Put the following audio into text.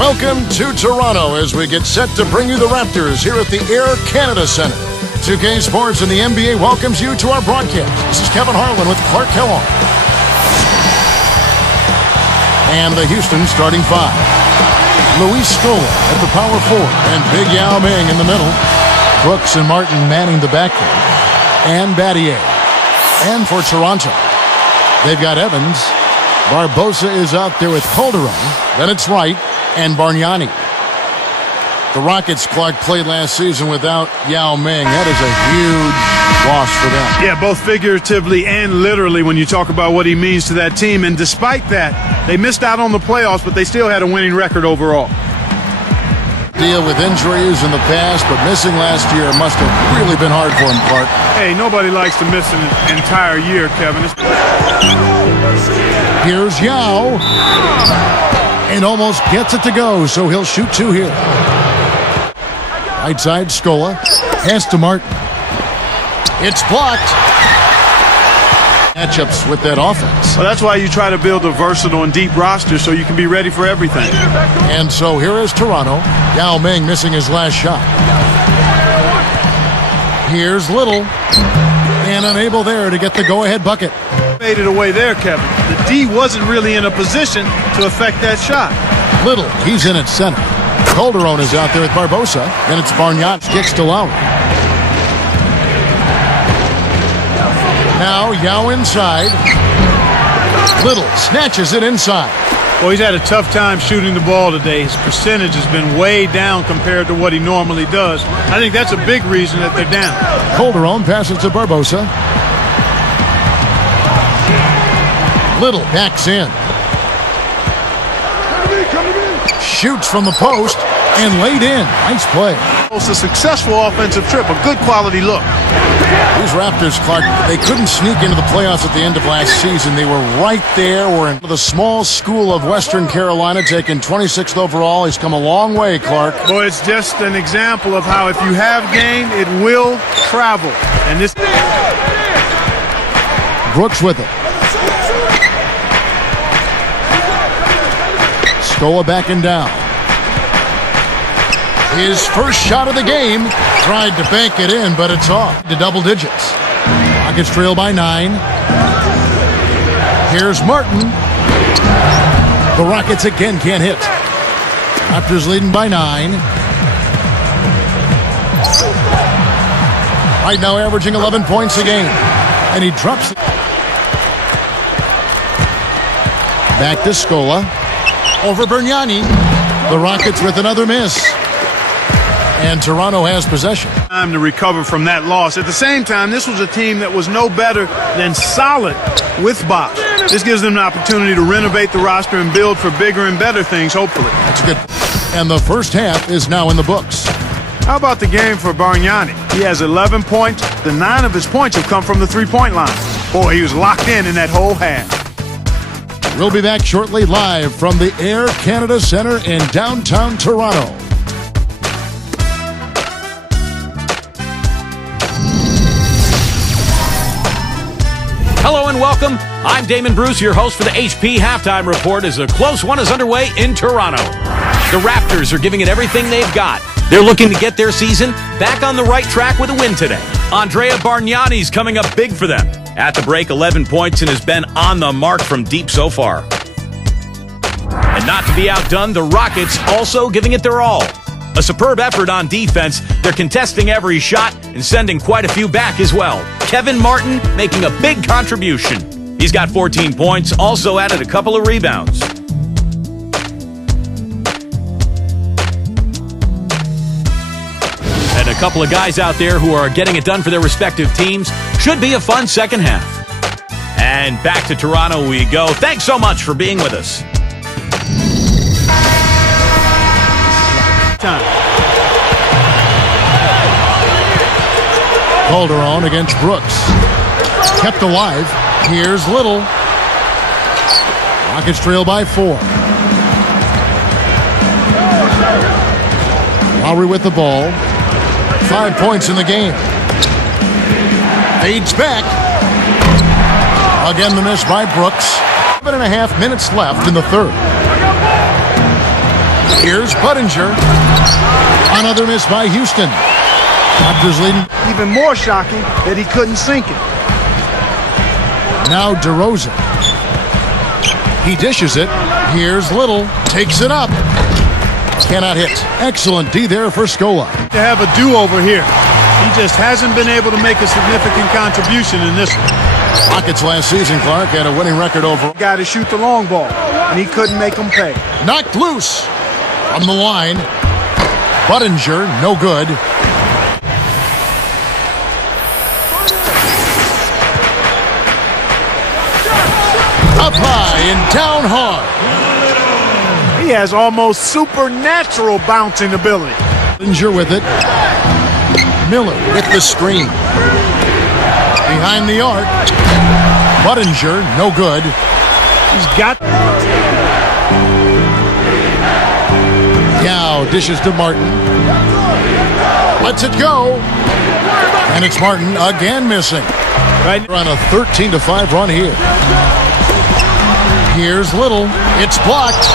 Welcome to Toronto as we get set to bring you the Raptors here at the Air Canada Centre. 2K Sports and the NBA welcomes you to our broadcast. This is Kevin Harlan with Clark Kellogg. And the Houston starting five. Luis Scola at the power forward and Big Yao Ming in the middle. Brooks and Martin manning the backcourt. And Battier. And for Toronto, they've got Evans. Barbosa is out there with Calderon. Then it's Wright and Bargnani. The Rockets, Clark, played last season without Yao Ming. That is a huge loss for them. Yeah, both figuratively and literally when you talk about what he means to that team. And despite that, they missed out on the playoffs, but they still had a winning record overall. Deal with injuries in the past, but missing last year must have really been hard for him, Clark. Hey, nobody likes to miss an entire year, Kevin. Here's Yao. And almost gets it to go, so he'll shoot two here. Right side, Scola. Pass to Martin. It's blocked. Matchups with that offense. Well, that's why you try to build a versatile and deep roster so you can be ready for everything. And so here is Toronto. Yao Ming missing his last shot. Here's Little. And unable there to get the go-ahead bucket. Faded away there, Kevin. The D wasn't really in a position to affect that shot. Little, he's in at center. Calderon is out there with Barbosa. Then it's Bargnani. Kicks to Lowry. Now Yao inside. Little snatches it inside. Well, he's had a tough time shooting the ball today. His percentage has been way down compared to what he normally does. I think that's a big reason that they're down. Calderon passes to Barbosa. Little backs in. Shoots from the post and laid in. Nice play. It's a successful offensive trip, a good quality look. These Raptors, Clark, they couldn't sneak into the playoffs at the end of last season. They were right there. We're in the small school of Western Carolina, taken 26th overall. He's come a long way, Clark. Well, it's just an example of how if you have game, it will travel. And this... Brooks with it. Scola backing down. His first shot of the game. Tried to bank it in, but it's off to double digits. Rockets trail by 9. Here's Martin. The Rockets again can't hit. Raptors leading by 9. Right now averaging 11 points a game. And he drops it. Back to Scola. Over Bargnani. The Rockets with another miss. And Toronto has possession. Time to recover from that loss. At the same time, this was a team that was no better than solid with Bob. This gives them an opportunity to renovate the roster and build for bigger and better things, hopefully. That's good. And the first half is now in the books. How about the game for Bargnani? He has 11 points. The 9 of his points have come from the three-point line. Boy, he was locked in that whole half. We'll be back shortly live from the Air Canada Centre in downtown Toronto. Hello and welcome. I'm Damon Bruce, your host for the HP Halftime Report as a close one is underway in Toronto. The Raptors are giving it everything they've got. They're looking to get their season back on the right track with a win today. Andrea Bargnani's coming up big for them. At the break, 11 points and has been on the mark from deep so far. And not to be outdone, the Rockets also giving it their all. A superb effort on defense. They're contesting every shot and sending quite a few back as well. Kevin Martin making a big contribution. He's got 14 points, also added a couple of rebounds. And a couple of guys out there who are getting it done for their respective teams. Should be a fun second half. And back to Toronto we go. Thanks so much for being with us. Time. Calderon against Brooks. Kept alive. Here's Little. Rockets trail by 4. Lowry with the ball. 5 points in the game. Fades back. Again the miss by Brooks. 7.5 minutes left in the third. Here's Budinger. Another miss by Houston. Raptors leading. Even more shocking that he couldn't sink it. Now DeRozan. He dishes it. Here's Little. Takes it up. Cannot hit. Excellent D there for Scola. To have a do-over here. He just hasn't been able to make a significant contribution in this one. Rockets last season, Clark, had a winning record over. Got to shoot the long ball, and he couldn't make them pay. Knocked loose from the line. Budinger, no good. Up high and down hard. He has almost supernatural bouncing ability. Budinger with it. Miller with the screen. Behind the arc. Budinger, no good. He's got... Yao dishes to Martin. Lets it go. And it's Martin again missing. Right. We're on a 13-5 run here. Here's Little. It's blocked.